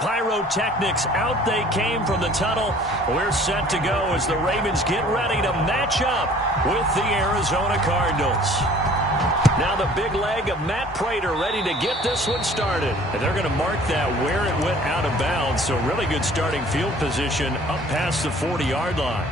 pyrotechnics. Out they came from the tunnel. We're set to go as the Ravens get ready to match up with the Arizona Cardinals. Now the big leg of Matt Prater ready to get this one started. And they're going to mark that where it went out of bounds. So really good starting field position up past the 40-yard line.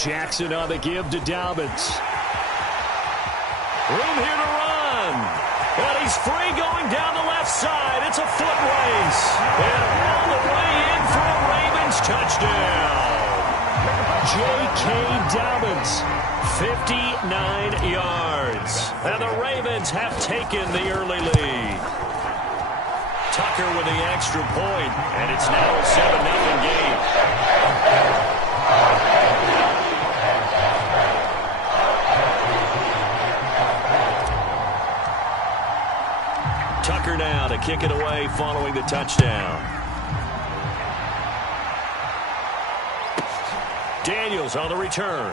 Jackson on the give to Dobbins. Room here to run. And he's free going down the left side. It's a foot race. And all the way in for a Ravens touchdown. J.K. Dobbins, 59 yards. And the Ravens have taken the early lead. Tucker with the extra point, and it's now a 7-0 game. Tucker now to kick it away following the touchdown. Daniels on the return.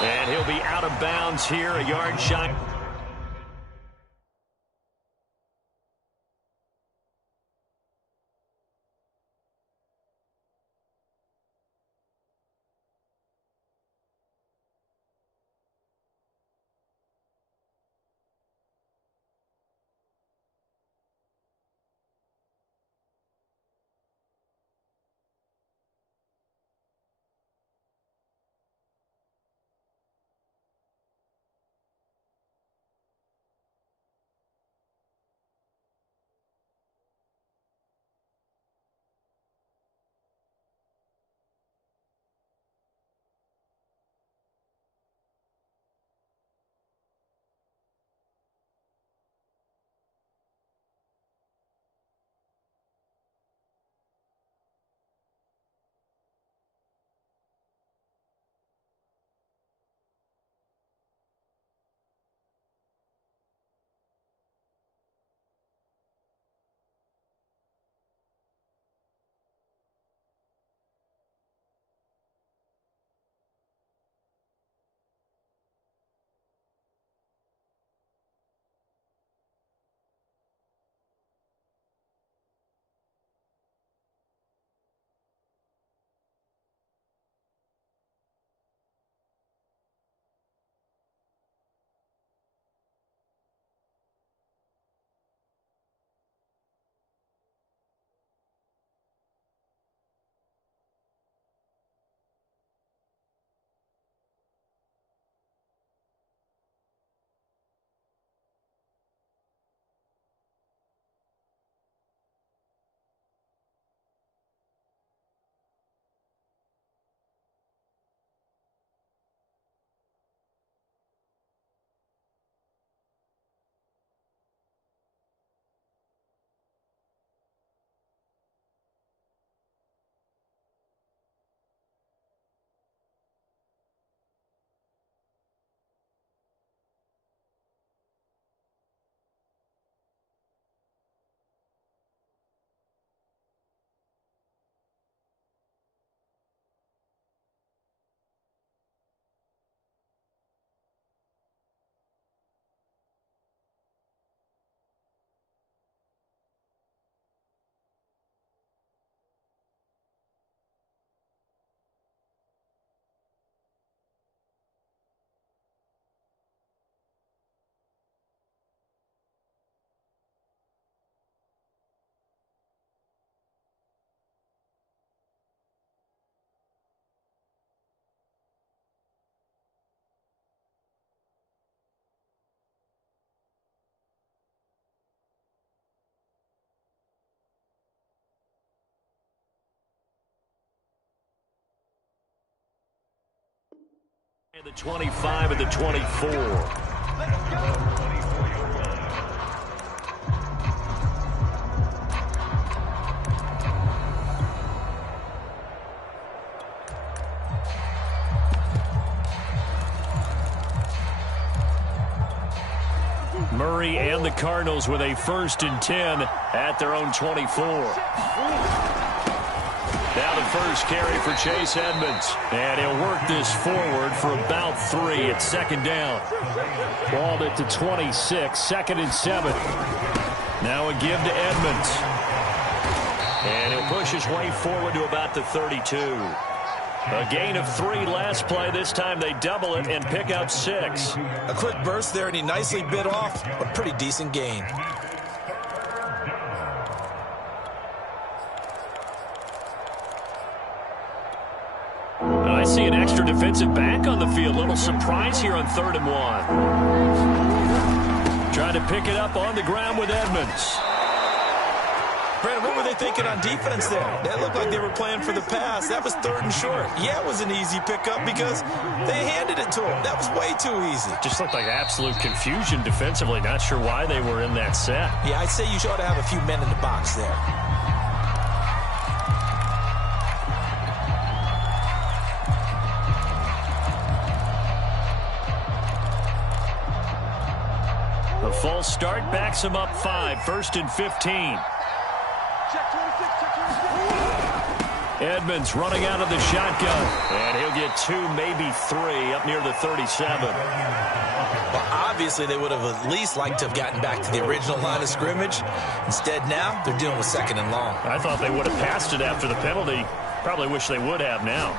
And he'll be out of bounds here, a yard shy. And the 25 and the 24. Murray and the Cardinals with a 1st and 10 at their own 24. Now the first carry for Chase Edmonds. And he'll work this forward for about 3. It's 2nd down. Balled it to 26, 2nd and 7. Now a give to Edmonds. And he'll push his way forward to about the 32. A gain of 3 last play. This time they double it and pick up 6. A quick burst there, and he nicely bit off a pretty decent gain. I see an extra defensive back on the field. Little surprise here on 3rd and 1. Trying to pick it up on the ground with Edmonds. Brandon, what were they thinking on defense there? That looked like they were playing for the pass. That was 3rd and short. Yeah, it was an easy pickup because they handed it to him. That was way too easy. Just looked like absolute confusion defensively. Not sure why they were in that set. Yeah, I'd say you ought to have a few men in the box there. The false start backs him up 5. 1st and 15. Edmonds running out of the shotgun. And he'll get 2, maybe 3 up near the 37. Well, obviously they would have at least liked to have gotten back to the original line of scrimmage. Instead now, they're dealing with 2nd and long. I thought they would have passed it after the penalty. Probably wish they would have now.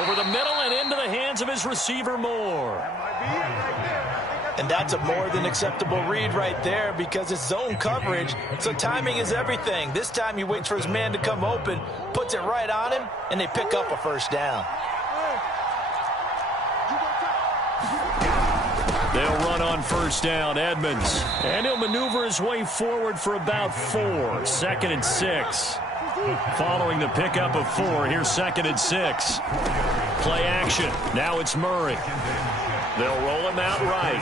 Over the middle and into the hands of his receiver Moore. And that's a more than acceptable read right there because it's zone coverage, so timing is everything. This time he waits for his man to come open, puts it right on him, and they pick up a 1st down. They'll run on 1st down, Edmonds. And he'll maneuver his way forward for about 4. 2nd and 6. Following the pickup of 4, here's 2nd and 6. Play action. Now it's Murray. They'll roll him out right.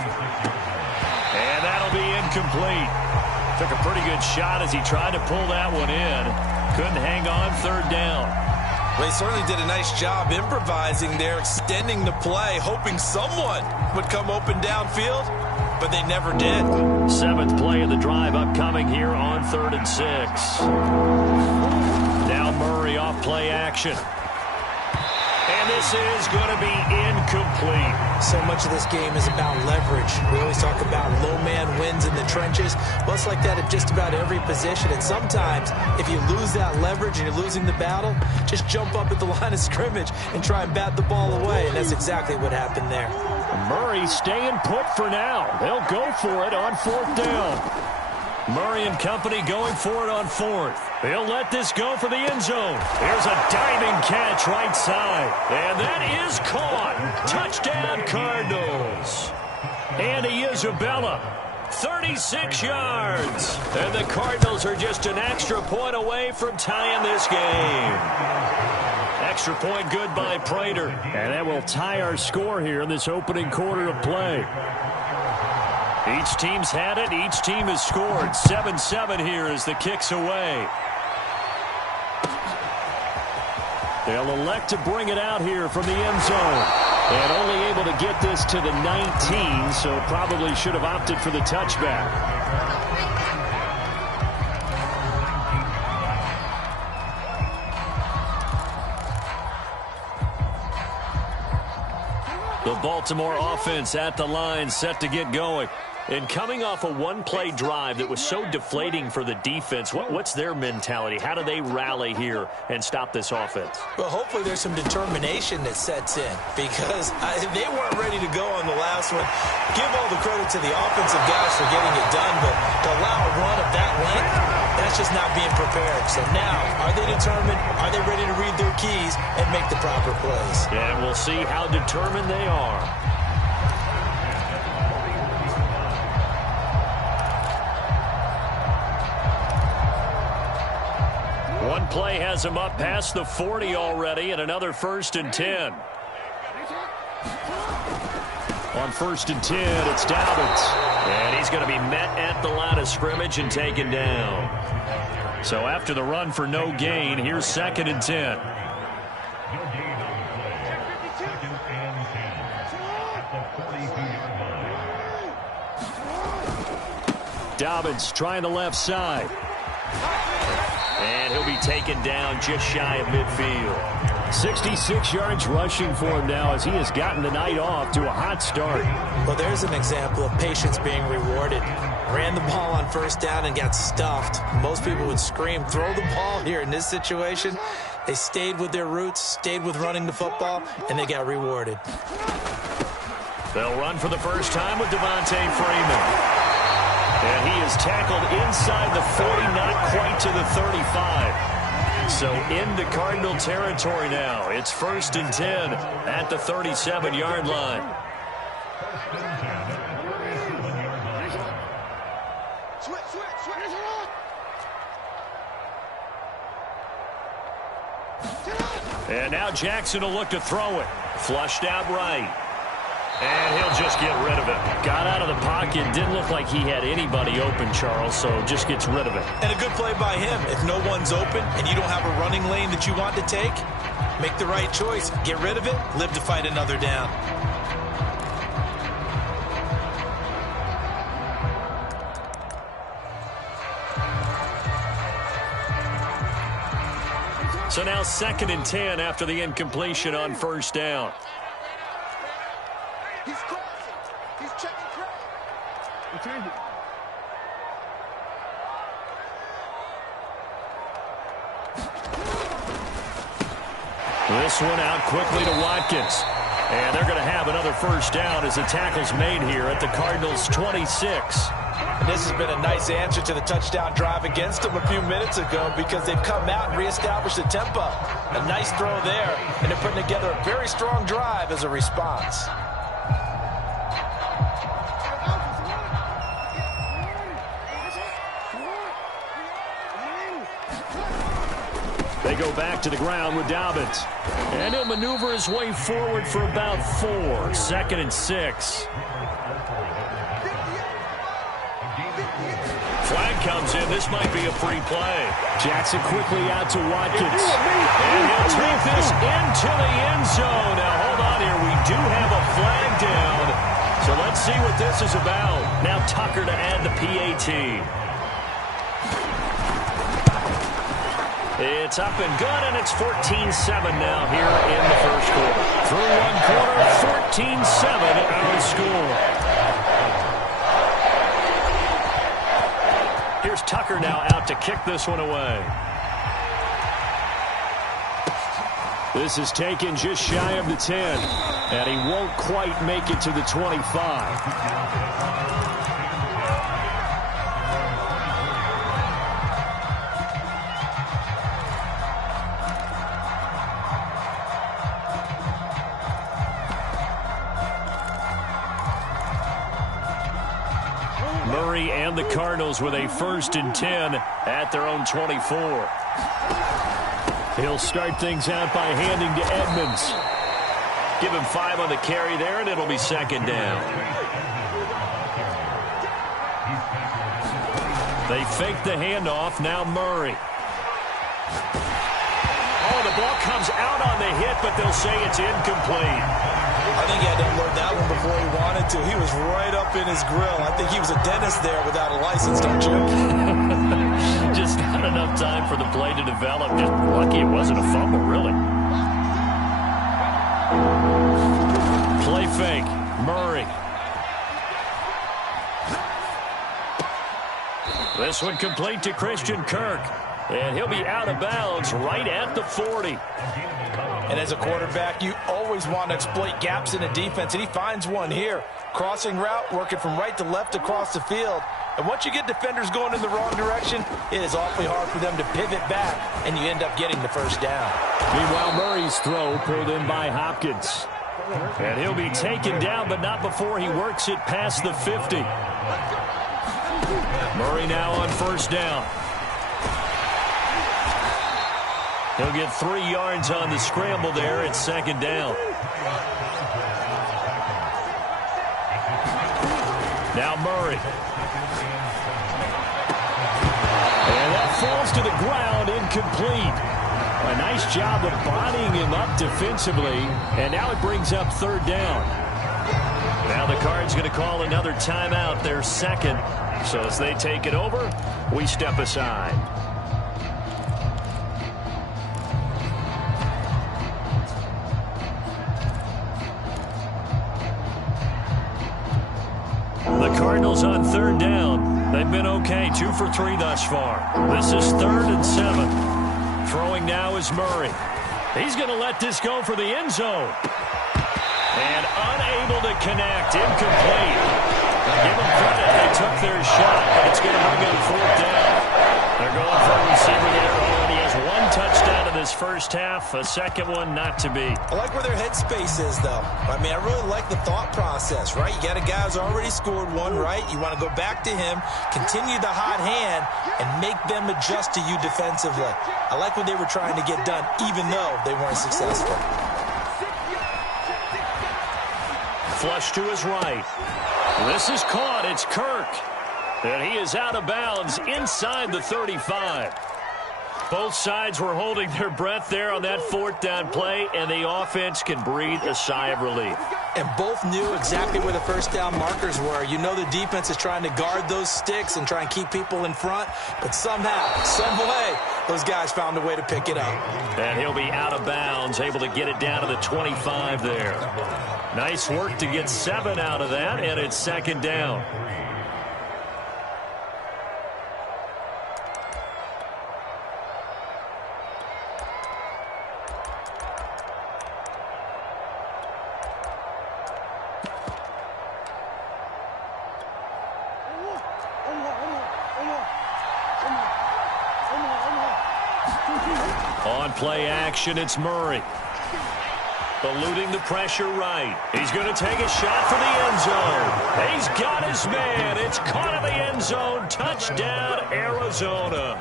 And that'll be incomplete. Took a pretty good shot as he tried to pull that one in. Couldn't hang on 3rd down. Well, he certainly did a nice job improvising there, extending the play, hoping someone would come open downfield, but they never did. 7th play of the drive upcoming here on 3rd and 6. Now Murray off play action. And this is going to be incomplete. So much of this game is about leverage. We always talk about low man wins in the trenches. Well, it's like that at just about every position. And sometimes, if you lose that leverage and you're losing the battle, just jump up at the line of scrimmage and try and bat the ball away. And that's exactly what happened there. Murray staying put for now. They'll go for it on 4th down. Murray and company going for it on 4th. They'll let this go for the end zone. Here's a diving catch right side. And that is caught. Touchdown Cardinals. Andy Isabella, 36 yards. And the Cardinals are just an extra point away from tying this game. Extra point good by Prater. And that will tie our score here in this opening quarter of play. Each team's had it. Each team has scored. 7-7 here as the kick's away. They'll elect to bring it out here from the end zone. And only able to get this to the 19, so probably should have opted for the touchback. The Baltimore offense at the line, set to get going. And coming off a one-play drive that was so deflating for the defense, what's their mentality? How do they rally here and stop this offense? Well, hopefully there's some determination that sets in because they weren't ready to go on the last one. Give all the credit to the offensive guys for getting it done, but to allow a run of that length, that's just not being prepared. So now, are they determined? Are they ready to read their keys and make the proper plays? And we'll see how determined they are. One play has him up past the 40 already, and another 1st and 10. On 1st and 10, it's Dobbins. And he's going to be met at the line of scrimmage and taken down. So after the run for no gain, here's 2nd and 10. Dobbins trying the left side. And he'll be taken down just shy of midfield. 66 yards rushing for him now as he has gotten the night off to a hot start. Well, there's an example of patience being rewarded. Ran the ball on first down and got stuffed. Most people would scream, throw the ball here. In this situation, they stayed with their roots, stayed with running the football, and they got rewarded. They'll run for the first time with Devontae Freeman. And he is tackled inside the 40, not quite to the 35. So into Cardinal territory now. It's 1st and 10 at the 37-yard line. And now Jackson will look to throw it. Flushed out right. And he'll just get rid of it. Got out of the pocket. Didn't look like he had anybody open, Charles, so just gets rid of it. And a good play by him. If no one's open and you don't have a running lane that you want to take, make the right choice. Get rid of it. Live to fight another down. So now 2nd and 10 after the incompletion on first down. He's crossing. He's checking crack. This one out quickly to Watkins. And they're going to have another first down as the tackle's made here at the Cardinals' 26. And this has been a nice answer to the touchdown drive against them a few minutes ago because they've come out and reestablished the tempo. A nice throw there, and they're putting together a very strong drive as a response. They go back to the ground with Dobbins. And he'll maneuver his way forward for about 4. 2nd and 6. Flag comes in. This might be a free play. Jackson quickly out to Watkins. And he'll take this into the end zone. Now, hold on here. We do have a flag down. So let's see what this is about. Now Tucker to add the PAT. It's up and good, and it's 14-7 now here in the first quarter. Through one quarter, 14-7 our score. Here's Tucker now out to kick this one away. This is taken just shy of the 10, and he won't quite make it to the 25. Murray and the Cardinals with a 1st and 10 at their own 24. He'll start things out by handing to Edmonds. Give him 5 on the carry there, and it'll be 2nd down. They fake the handoff. Now Murray. Oh, the ball comes out on the hit, but they'll say it's incomplete. I think he had to unload that one before he wanted to. He was right up in his grill. I think he was a dentist there without a license, don't you? Just not enough time for the play to develop. Just lucky it wasn't a fumble, really. Play fake. Murray. This one complete to Christian Kirk. And he'll be out of bounds right at the 40. And as a quarterback, you always want to exploit gaps in the defense, and he finds one here. Crossing route, working from right to left across the field. And once you get defenders going in the wrong direction, it is awfully hard for them to pivot back, and you end up getting the first down. Meanwhile, Murray's throw pulled in by Hopkins. And he'll be taken down, but not before he works it past the 50. Murray now on first down. He'll get 3 yards on the scramble there. It's 2nd down. Now Murray. And that falls to the ground, incomplete. A nice job of bodying him up defensively. And now it brings up 3rd down. Now the Cards going to call another timeout, their 2nd, So as they take it over, we step aside. The Cardinals on third down. They've been okay, 2 for 3 thus far. This is 3rd and 7. Throwing now is Murray. He's going to let this go for the end zone. And unable to connect. Incomplete. Now give them credit. They took their shot, but it's going to bring up 4th down. They're going for a receiver there. Oh, and he has 1 touchdown in this first half. A second one not to be. I like where their headspace is, though. I mean, I really like the thought process, right? You got a guy who's already scored 1, right? You want to go back to him, continue the hot hand, and make them adjust to you defensively. I like what they were trying to get done, even though they weren't successful. Flush to his right. This is caught. It's Kirk. And he is out of bounds inside the 35. Both sides were holding their breath there on that 4th down play, and the offense can breathe a sigh of relief. And both knew exactly where the first down markers were. You know the defense is trying to guard those sticks and try and keep people in front, but somehow, some way, those guys found a way to pick it up. And he'll be out of bounds, able to get it down to the 25 there. Nice work to get 7 out of that, and it's 2nd down. On play action, it's Murray. Eluding the pressure right. He's going to take a shot for the end zone. He's got his man. It's caught in the end zone. Touchdown, Arizona.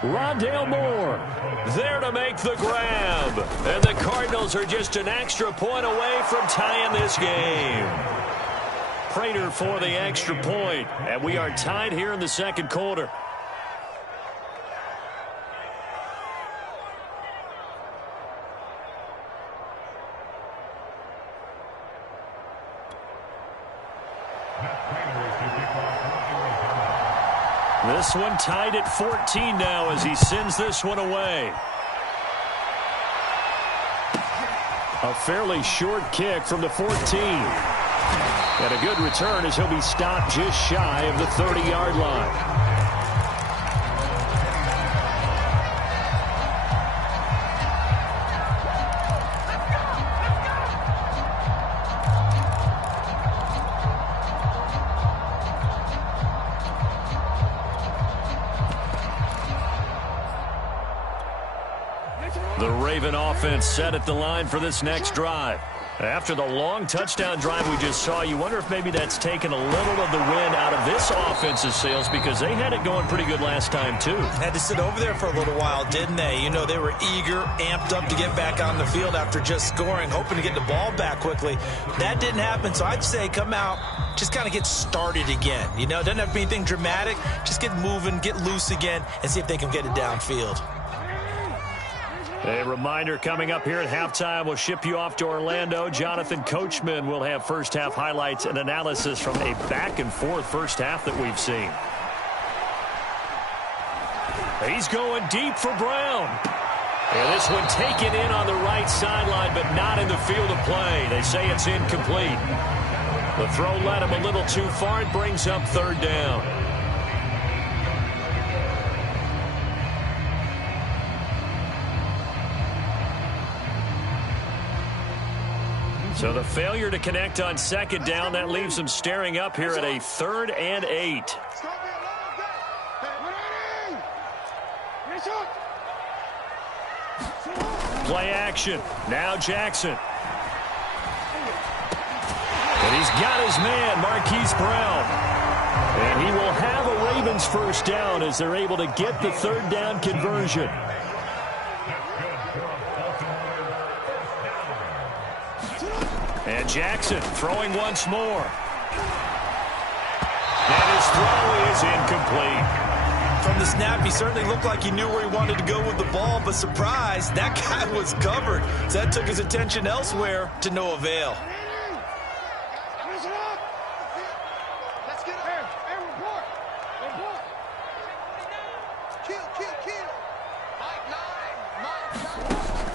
Rondale Moore there to make the grab. And the Cardinals are just an extra point away from tying this game. Prater for the extra point. And we are tied here in the 2nd quarter. This one tied at 14 now as he sends this one away. A fairly short kick from the 14. And a good return as he'll be stopped just shy of the 30-yard line. The Raven offense set at the line for this next drive. After the long touchdown drive we just saw, you wonder if maybe that's taken a little of the wind out of this offense's sails because they had it going pretty good last time, too. Had to sit over there for a little while, didn't they? You know, they were eager, amped up to get back on the field after just scoring, hoping to get the ball back quickly. That didn't happen, so I'd say come out, just kind of get started again. You know, it doesn't have to be anything dramatic. Just get moving, get loose again, and see if they can get it downfield. A reminder coming up here at halftime. We'll ship you off to Orlando. Jonathan Coachman will have first half highlights and analysis from a back-and-forth first half that we've seen. He's going deep for Brown. And this one taken in on the right sideline, but not in the field of play. They say it's incomplete. The throw led him a little too far. It brings up 3rd down. So the failure to connect on 2nd down, that leaves them staring up here at a 3rd and 8. Play action. Now Jackson. And he's got his man, Marquise Brown. And he will have a Ravens first down as they're able to get the 3rd down conversion. And Jackson throwing once more. And his throw is incomplete. From the snap, he certainly looked like he knew where he wanted to go with the ball, but surprise, that guy was covered. So that took his attention elsewhere to no avail. Let's get her. Hey, report.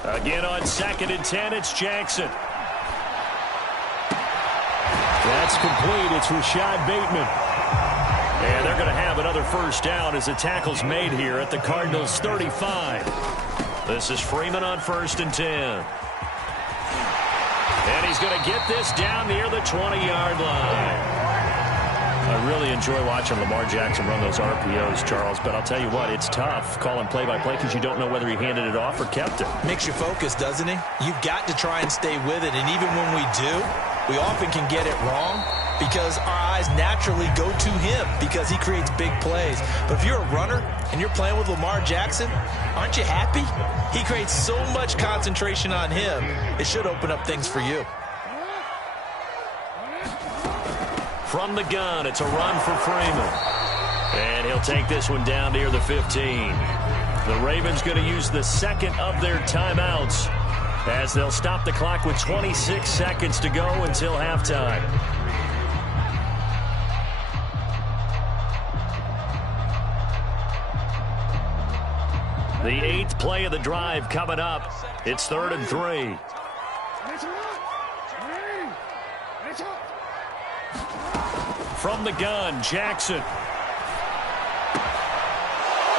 Again on 2nd and 10, it's Jackson. That's complete. It's Rashad Bateman. And they're going to have another first down as the tackle's made here at the Cardinals' 35. This is Freeman on 1st and 10. And he's going to get this down near the 20-yard line. I really enjoy watching Lamar Jackson run those RPOs, Charles, but I'll tell you what, it's tough calling play-by-play because you don't know whether he handed it off or kept it. Makes you focus, doesn't he? You've got to try and stay with it, and even when we do, we often can get it wrong because our eyes naturally go to him because he creates big plays. But if you're a runner and you're playing with Lamar Jackson, aren't you happy? He creates so much concentration on him, it should open up things for you. From the gun, it's a run for Freeman. And he'll take this one down near the 15. The Ravens going to use the second of their timeouts as they'll stop the clock with 26 seconds to go until halftime. The 8th play of the drive coming up. It's 3rd and 3. From the gun, Jackson.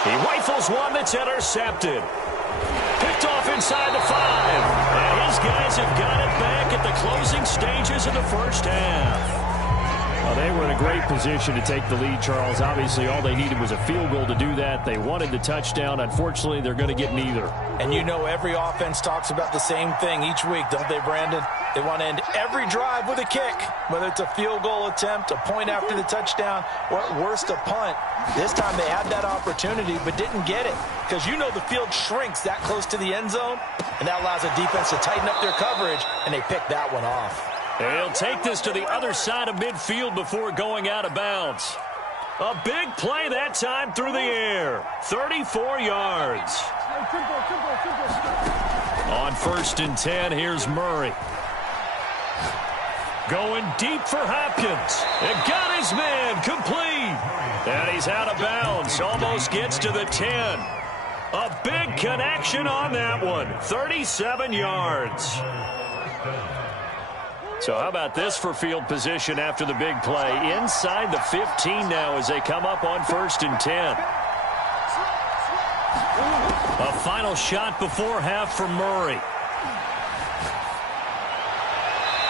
He rifles one that's intercepted. Picked off inside the 5. And his guys have got it back at the closing stages of the first half. Well, they were in a great position to take the lead, Charles. Obviously, all they needed was a field goal to do that. They wanted the touchdown. Unfortunately, they're going to get neither. And you know every offense talks about the same thing each week, don't they, Brandon? They want to end every drive with a kick, whether it's a field goal attempt, a point after the touchdown, or at worst a punt. This time they had that opportunity but didn't get it because you know the field shrinks that close to the end zone, and that allows the defense to tighten up their coverage, and they pick that one off. They'll take this to the other side of midfield before going out of bounds. A big play that time through the air. 34 yards. On 1st and 10, here's Murray. Going deep for Hopkins. And got his man complete. And he's out of bounds. Almost gets to the 10. A big connection on that one. 37 yards. So how about this for field position after the big play? Inside the 15 now as they come up on 1st and 10. A final shot before half for Murray.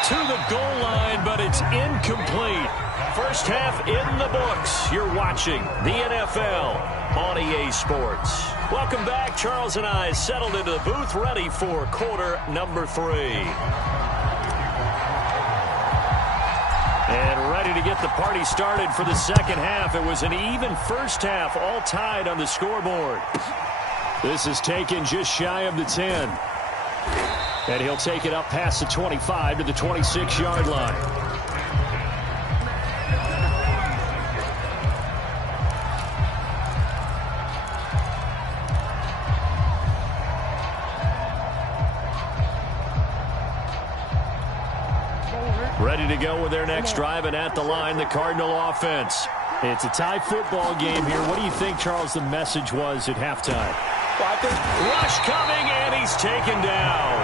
To the goal line, but it's incomplete. First half in the books. You're watching the NFL on EA Sports. Welcome back. Charles and I settled into the booth ready for quarter number 3. And ready to get the party started for the second half. It was an even first half, all tied on the scoreboard. This is taken just shy of the 10. And he'll take it up past the 25 to the 26-yard line. Ready to go with their next drive, and at the line, the Cardinal offense. It's a tie football game here. What do you think, Charles, the message was at halftime? Well, I think rush coming, and he's taken down.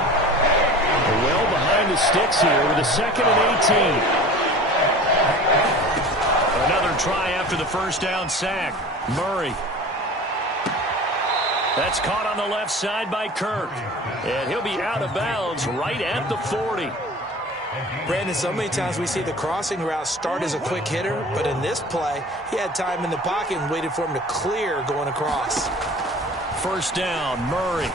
Well behind the sticks here with a 2nd and 18. Another try after the first down sack. Murray. That's caught on the left side by Kirk. And he'll be out of bounds right at the 40. Brandon, so many times we see the crossing route start as a quick hitter, but in this play, he had time in the pocket and waited for him to clear going across. First down, Murray.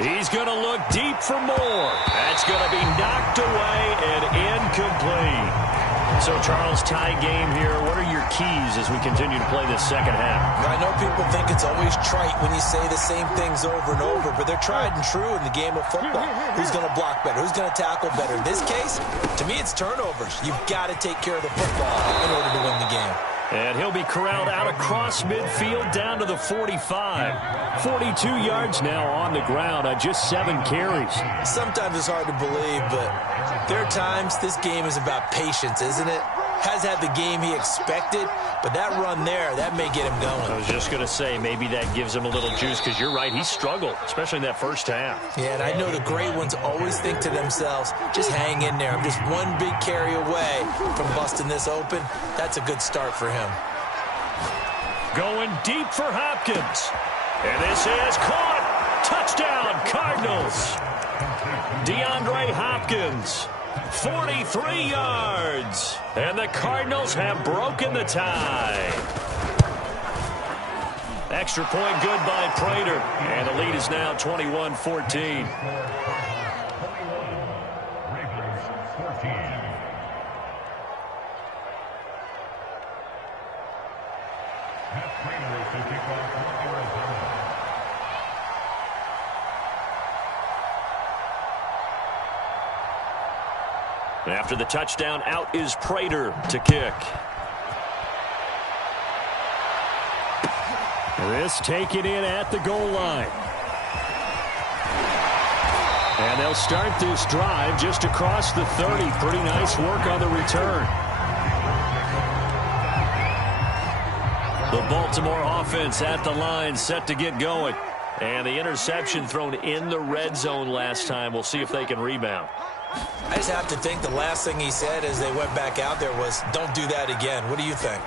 He's going to look deep for more. That's going to be knocked away and incomplete. So, Charles, tie game here. What are your keys as we continue to play this second half? I know people think it's always trite when you say the same things over and over, but they're tried and true in the game of football. Who's going to block better? Who's going to tackle better? In this case, to me, it's turnovers. You've got to take care of the football in order to win the game. And he'll be corralled out across midfield down to the 45. 42 yards now on the ground on just 7 carries. Sometimes it's hard to believe, but there are times this game is about patience, isn't it? has had the game he expected, but that run there, that may get him going. I was just going to say, maybe that gives him a little juice, because you're right, he struggled, especially in that first half. Yeah, and I know the great ones always think to themselves, just hang in there. I'm just one big carry away from busting this open. That's a good start for him. Going deep for Hopkins. And this is caught. Touchdown, Cardinals. DeAndre Hopkins, 43 yards. And the Cardinals have broken the tie. Extra point good by Prater. And the lead is now 21-14. After the touchdown, out is Prater to kick. This taken in at the goal line. And they'll start this drive just across the 30. Pretty nice work on the return. The Baltimore offense at the line, set to get going. And the interception thrown in the red zone last time. We'll see if they can rebound. I just have to think the last thing he said as they went back out there was, don't do that again. What do you think?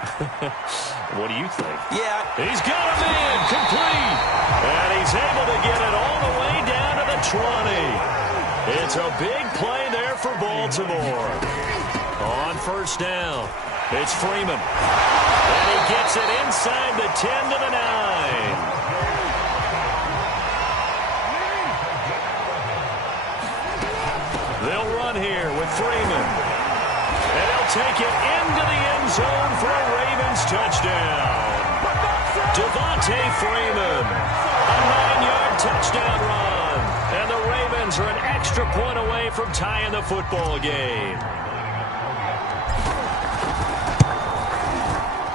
What do you think? Yeah. He's got him in, complete. And he's able to get it all the way down to the 20. It's a big play there for Baltimore. On first down, it's Freeman. And he gets it inside the 10 to the 9. They'll run here with Freeman. And they'll take it into the end zone for a Ravens touchdown. Devontae Freeman, a 9-yard touchdown run. And the Ravens are an extra point away from tying the football game.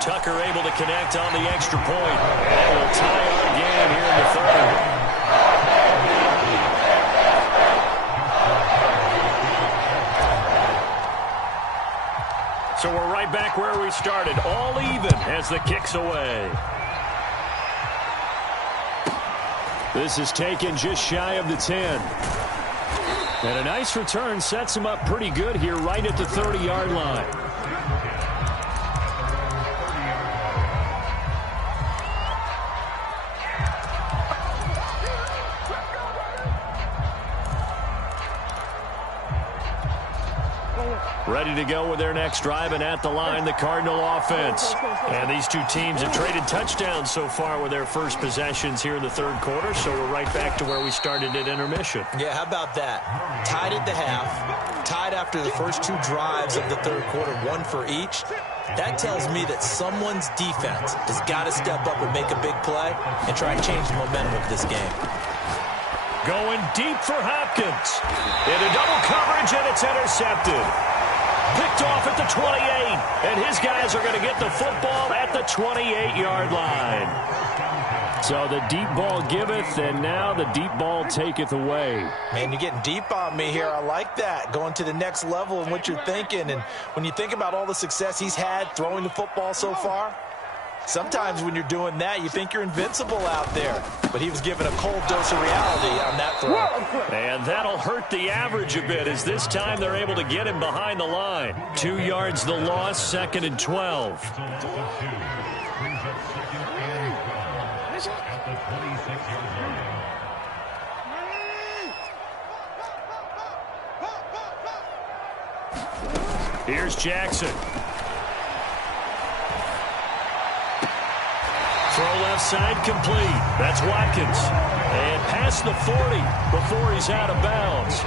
Tucker able to connect on the extra point. And will tie our game here in the third. So we're right back where we started, all even as the kick's away. This is taken just shy of the 10. And a nice return sets him up pretty good here right at the 30-yard line. Ready to go with their next drive, and at the line, the Cardinal offense. And these two teams have traded touchdowns so far with their first possessions here in the third quarter, so we're right back to where we started at intermission. Yeah, how about that? Tied at the half, tied after the first two drives of the third quarter, one for each. That tells me that someone's defense has got to step up and make a big play and try and change the momentum of this game. Going deep for Hopkins. Into double coverage, and it's intercepted. Picked off at the 28, and his guys are going to get the football at the 28-yard line. So the deep ball giveth, and now the deep ball taketh away. Man, you're getting deep on me here. I like that, going to the next level in what you're thinking. And when you think about all the success he's had throwing the football so far, sometimes when you're doing that, you think you're invincible out there. But he was given a cold dose of reality on that throw. And that'll hurt the average a bit, as this time they're able to get him behind the line. 2 yards the loss, 2nd and 12. Here's Jackson. Throw left side complete. That's Watkins. And past the 40 before he's out of bounds.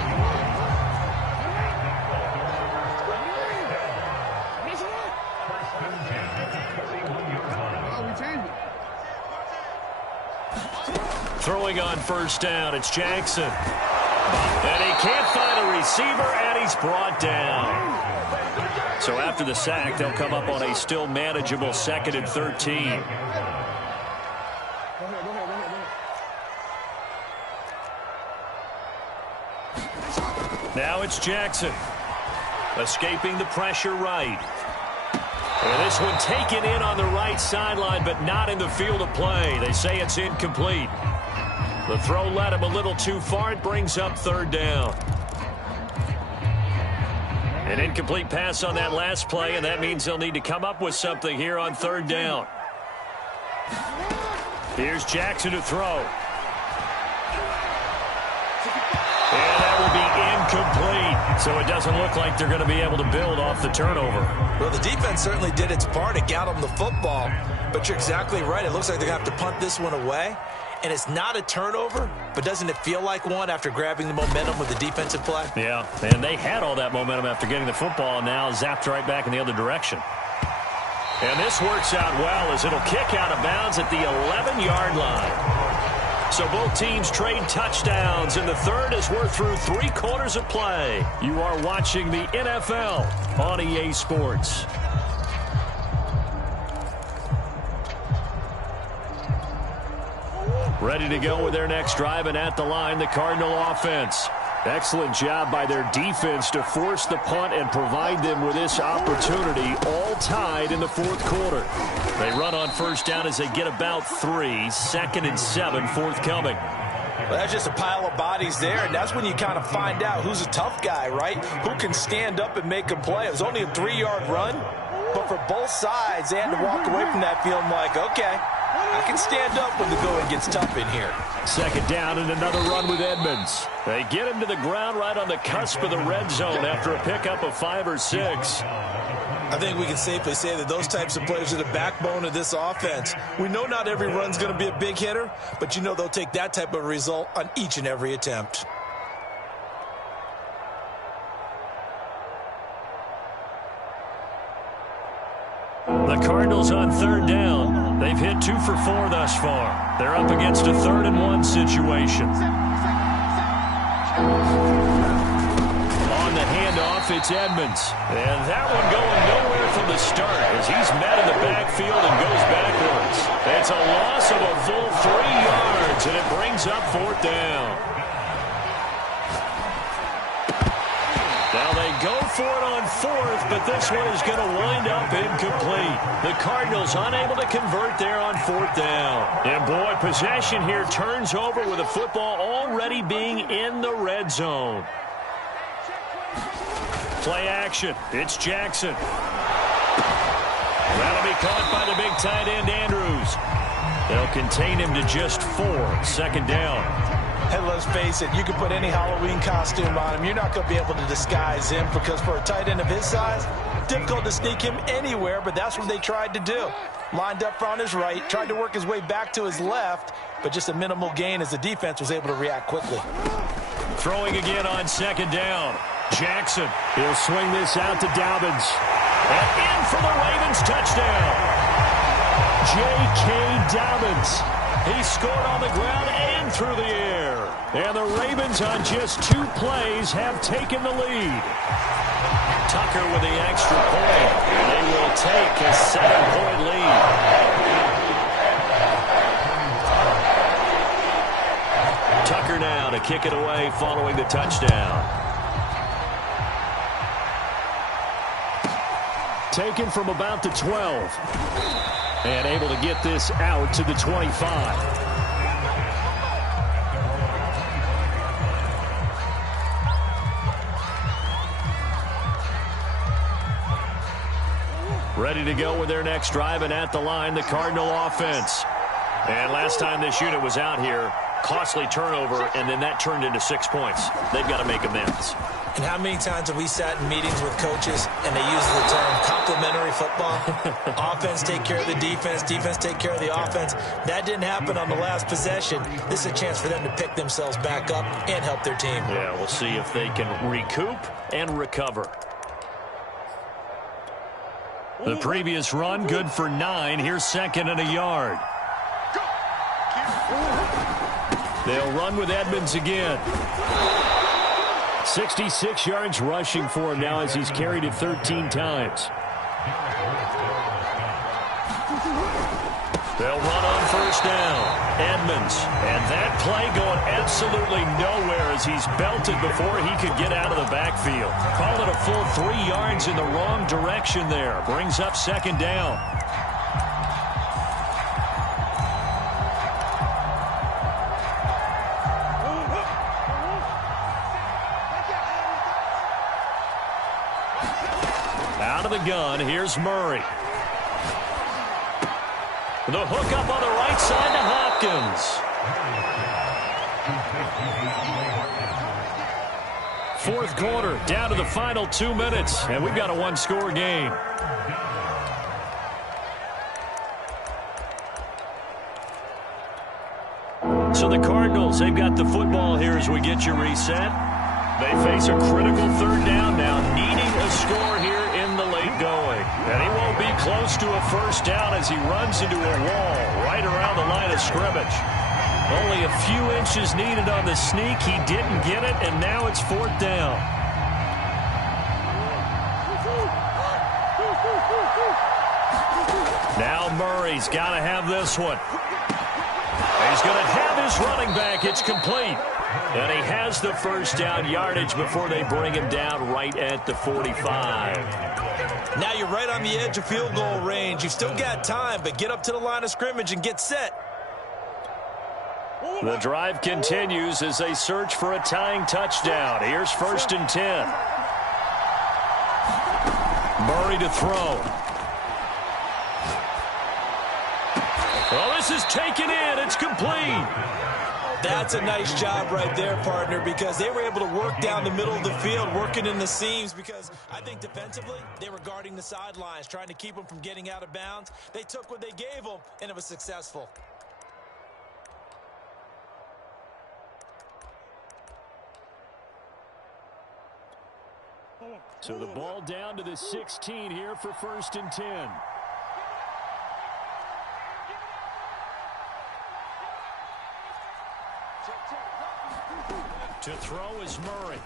Throwing on first down, it's Jackson. And he can't find a receiver, and he's brought down. So after the sack, they'll come up on a still manageable 2nd and 13. Now it's Jackson. Escaping the pressure right. And this one taken in on the right sideline, but not in the field of play. They say it's incomplete. The throw led him a little too far. It brings up third down. An incomplete pass on that last play, and that means they'll need to come up with something here on third down. Here's Jackson to throw. And that will be incomplete. So it doesn't look like they're going to be able to build off the turnover. Well, the defense certainly did its part to get them the football. But you're exactly right. It looks like they're going to have to punt this one away. And it's not a turnover, but doesn't it feel like one after grabbing the momentum with the defensive play? Yeah, and they had all that momentum after getting the football, and now zapped right back in the other direction. And this works out well as it'll kick out of bounds at the 11-yard line. So both teams trade touchdowns, and the third as we're through 3 quarters of play. You are watching the NFL on EA Sports. Ready to go with their next drive, and at the line, the Cardinal offense. Excellent job by their defense to force the punt and provide them with this opportunity, all tied in the fourth quarter. They run on first down as they get about 3, 2nd and 7 forthcoming. Well, that's just a pile of bodies there, and that's when you kind of find out who's a tough guy, right? Who can stand up and make a play. It was only a 3-yard run, but for both sides, they had to walk away from that feeling like, okay, I can stand up when the going gets tough in here. Second down and another run with Edmonds. They get him to the ground right on the cusp of the red zone after a pickup of 5 or 6. I think we can safely say that those types of players are the backbone of this offense. We know not every run's going to be a big hitter, but you know they'll take that type of result on each and every attempt. The Cardinals on third down. They've hit 2 for 4 thus far. They're up against a 3rd and 1 situation. On the handoff, it's Edmonds. And that one going nowhere from the start as he's met in the backfield and goes backwards. It's a loss of a full 3 yards, and it brings up 4th down. Now they go for it on 4th, but this one is going to wind up incomplete. The Cardinals unable to convert there on 4th down. And boy, possession here turns over with the football already being in the red zone. Play action. It's Jackson. That'll be caught by the big tight end, Andrews. They'll contain him to just 4. 2nd down. Hey, let's face it, you can put any Halloween costume on him. You're not going to be able to disguise him because for a tight end of his size, difficult to sneak him anywhere, but that's what they tried to do. Lined up on his right, tried to work his way back to his left, but just a minimal gain as the defense was able to react quickly. Throwing again on 2nd down. Jackson, he'll swing this out to Dobbins. And in for the Ravens touchdown. J.K. Dobbins. He scored on the ground and through the air. And the Ravens on just 2 plays have taken the lead. Tucker with the extra point. They will take a 7-point lead. Tucker now to kick it away following the touchdown. Taken from about the 12. And able to get this out to the 25. Ready to go with their next drive, and at the line, the Cardinal offense. And last time this unit was out here, costly turnover, and then that turned into 6 points. They've got to make amends. And how many times have we sat in meetings with coaches and they use the term complementary football? Offense take care of the defense, defense take care of the offense. That didn't happen on the last possession. This is a chance for them to pick themselves back up and help their team. Yeah, we'll see if they can recoup and recover. The previous run, good for 9. Here's 2nd and a yard. They'll run with Edmonds again. 66 yards rushing for him now as he's carried it 13 times. They'll run on first down. Edmonds. And that play going absolutely nowhere as he's belted before he could get out of the backfield. Call it a full 3 yards in the wrong direction there. Brings up second down. Out of the gun, here's Murray. The hook up on the right side to Hopkins. Fourth quarter, down to the final 2 minutes, and we've got a one-score game. So the Cardinals, they've got the football here as we get you reset. They face a critical third down now, needing a score here in the late going. And he won't be close to a first down as he runs into a wall right around the line of scrimmage. Only a few inches needed on the sneak. He didn't get it, and now it's fourth down. Now Murray's got to have this one. He's going to have his running back. It's complete. And he has the first down yardage before they bring him down right at the 45. Now you're right on the edge of field goal range. You've still got time, but get up to the line of scrimmage and get set. The drive continues as they search for a tying touchdown. Here's first and 10. Murray to throw. Well, this is taken in. It's complete. That's a nice job right there, partner, because they were able to work down the middle of the field, working in the seams, because I think defensively they were guarding the sidelines, trying to keep them from getting out of bounds. They took what they gave them, and it was successful. So the ball down to the 16 here for first and 10. To throw is Murray.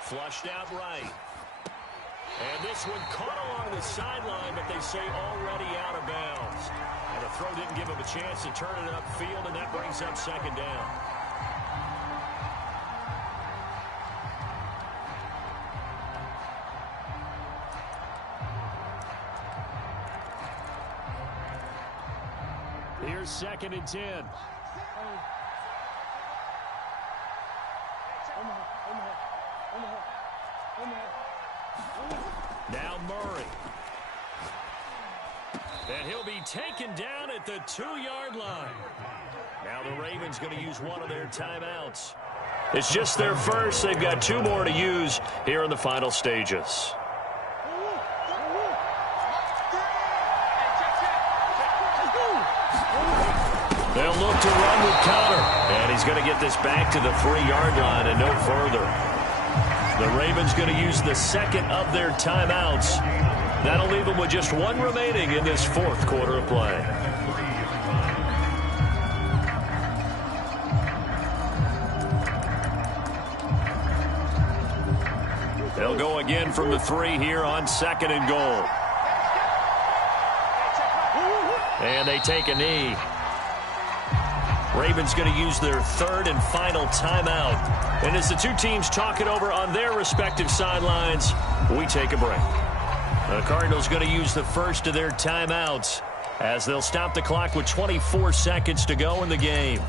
Flushed out right. And this one caught along the sideline, but they say already out of bounds. And the throw didn't give him a chance to turn it upfield, and that brings up second down. Here's second and 10. Now Murray. And he'll be taken down at the 2-yard line. Now the Ravens going to use one of their timeouts. It's just their first. They've got 2 more to use here in the final stages. They'll look to run with Connor. And he's going to get this back to the 3-yard line and no further. The Ravens going to use the second of their timeouts. That'll leave them with just 1 remaining in this fourth quarter of play. They'll go again from the 3 here on second and goal. And they take a knee. Ravens going to use their 3rd and final timeout. And as the 2 teams talk it over on their respective sidelines, we take a break. The Cardinals going to use the first of their timeouts as they'll stop the clock with 24 seconds to go in the game.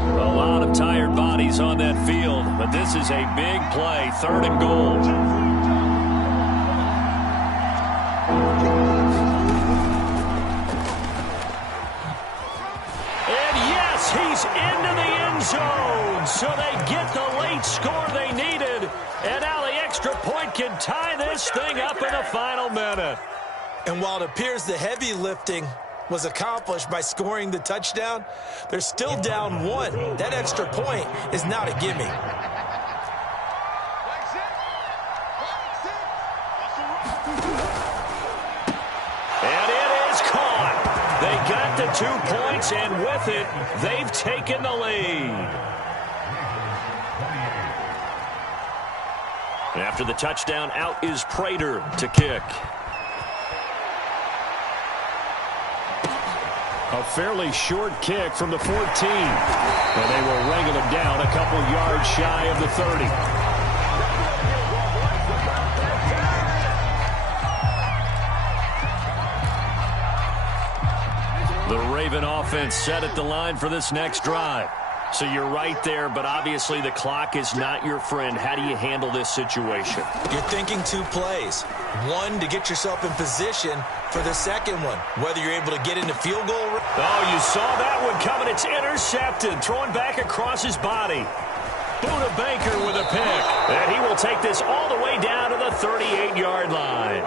A lot of tired bodies on that field, but this is a big play, 3rd and goal. He's into the end zone, so they get the late score they needed, and now the extra point can tie this thing up in the final minute. And while it appears the heavy lifting was accomplished by scoring the touchdown, they're still down 1. That extra point is not a gimme. And it is caught. They got the 2 points, and with it, they've taken the lead. After the touchdown, out is Prater to kick. A fairly short kick from the 14. And they will wrangle him down a couple yards shy of the 30. The Raven offense set at the line for this next drive. So you're right there, but obviously the clock is not your friend. How do you handle this situation? You're thinking 2 plays. One, to get yourself in position for the second one, whether you're able to get into field goal. Oh, you saw that one coming. It's intercepted, throwing back across his body. Buda Baker with a pick. And he will take this all the way down to the 38-yard line.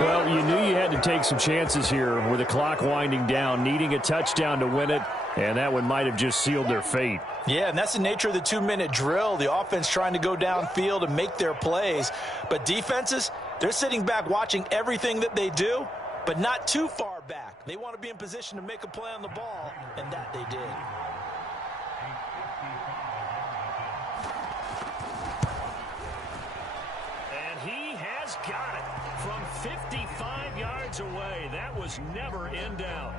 Well, you knew you had to take some chances here with the clock winding down, needing a touchdown to win it, and that one might have just sealed their fate. Yeah, and that's the nature of the 2-minute drill. The offense trying to go downfield and make their plays. But defenses, they're sitting back watching everything that they do, but not too far back. They want to be in position to make a play on the ball, and that they did. And he has got it from 55 yards away. That was never in doubt.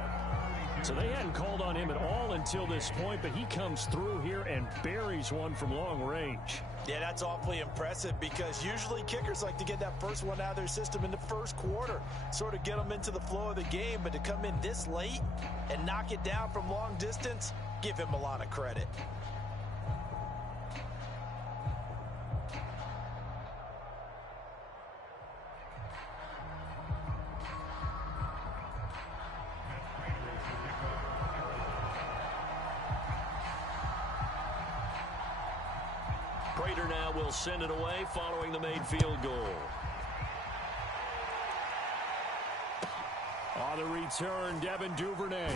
So they hadn't called on him at all until this point, but he comes through here and buries one from long range. Yeah, that's awfully impressive because usually kickers like to get that first one out of their system in the first quarter, sort of get them into the flow of the game, but to come in this late and knock it down from long distance, give him a lot of credit. Prater now will send it away following the made field goal. On the return, Devin Duvernay.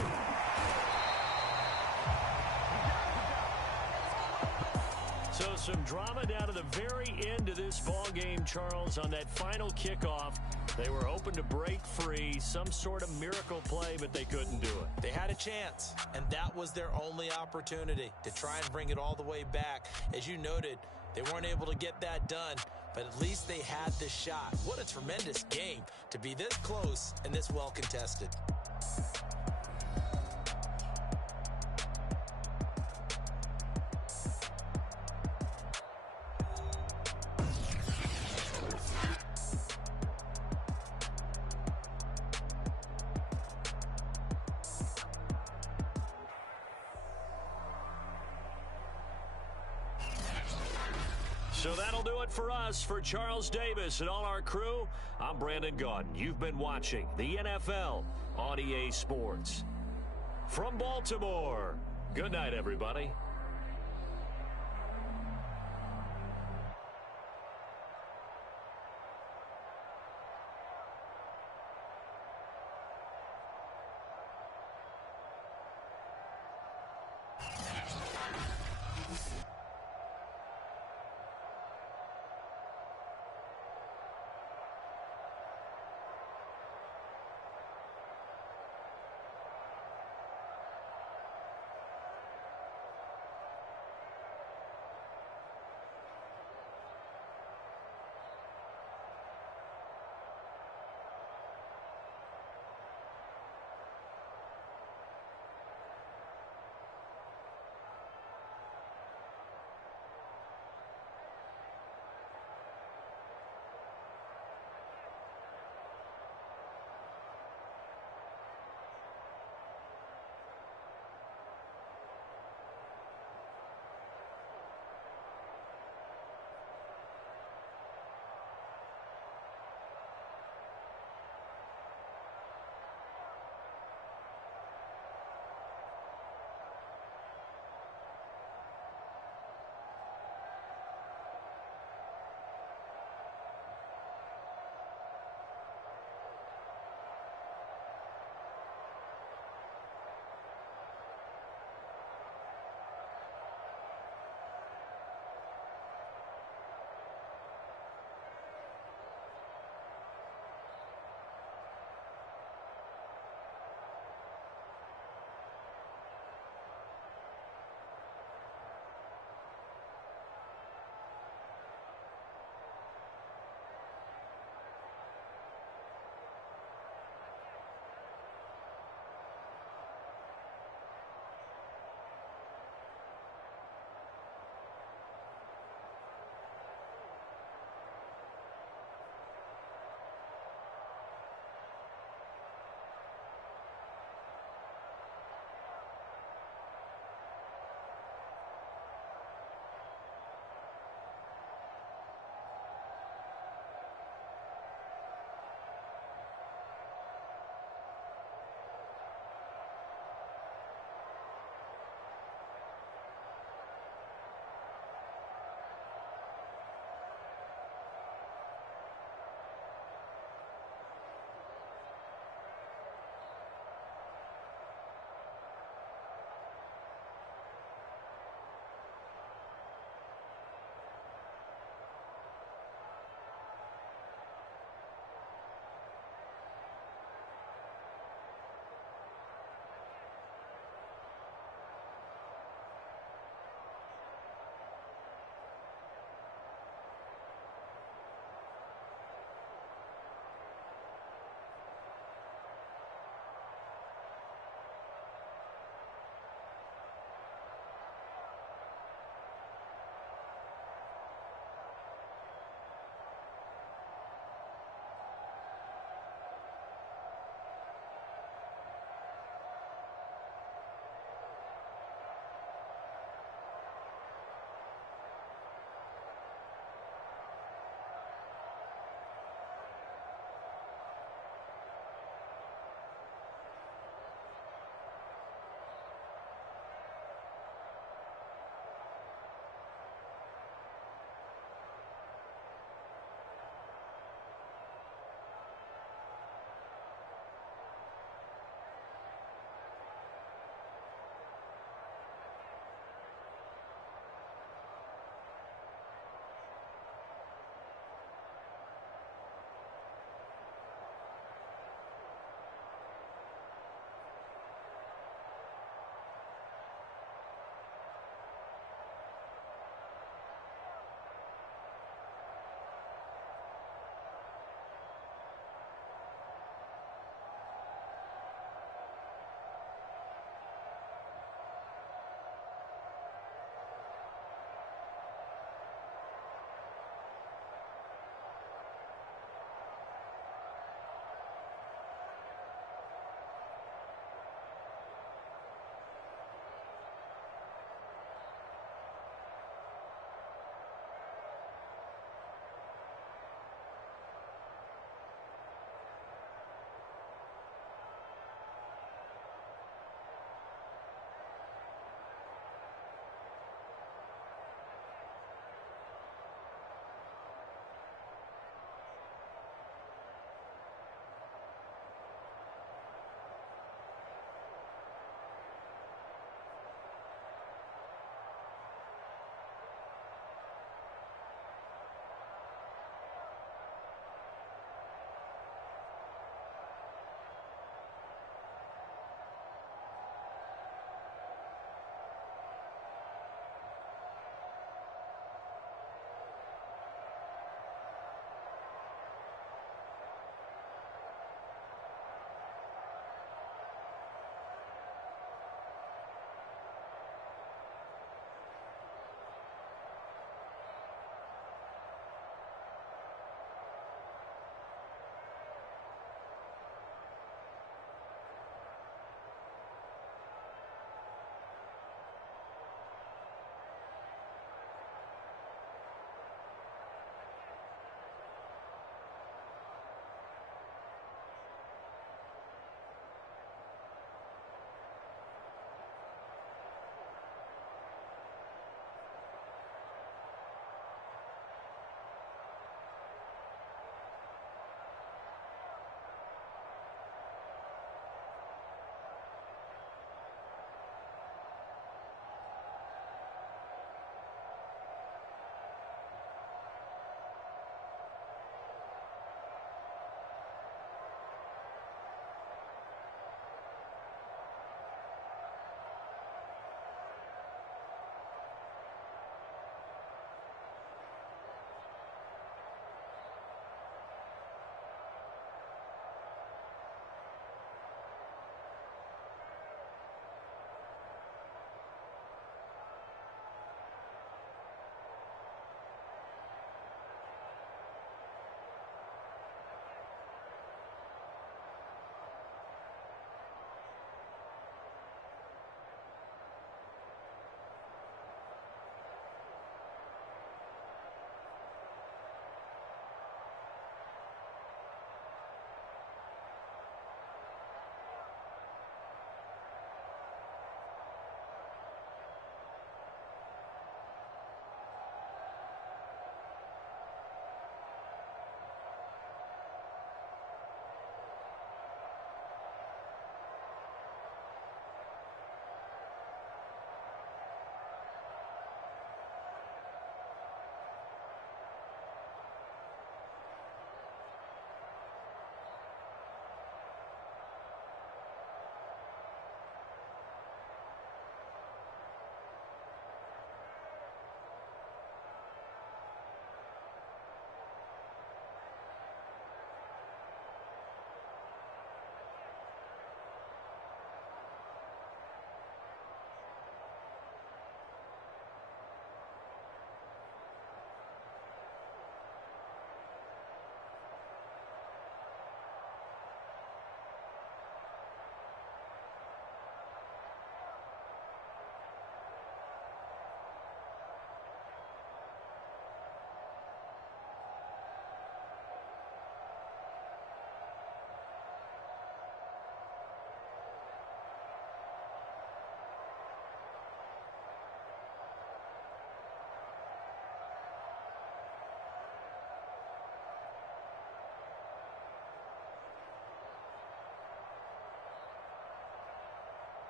So some drama down to the very end of this ball game, Charles, on that final kickoff. They were hoping to break free, some sort of miracle play, but they couldn't do it. They had a chance, and that was their only opportunity to try and bring it all the way back. As you noted, they weren't able to get that done, but at least they had the shot. What a tremendous game to be this close and this well contested. So that'll do it for us. For Charles Davis and all our crew, I'm Brandon Gaudin. You've been watching the NFL on EA Sports. From Baltimore, good night, everybody.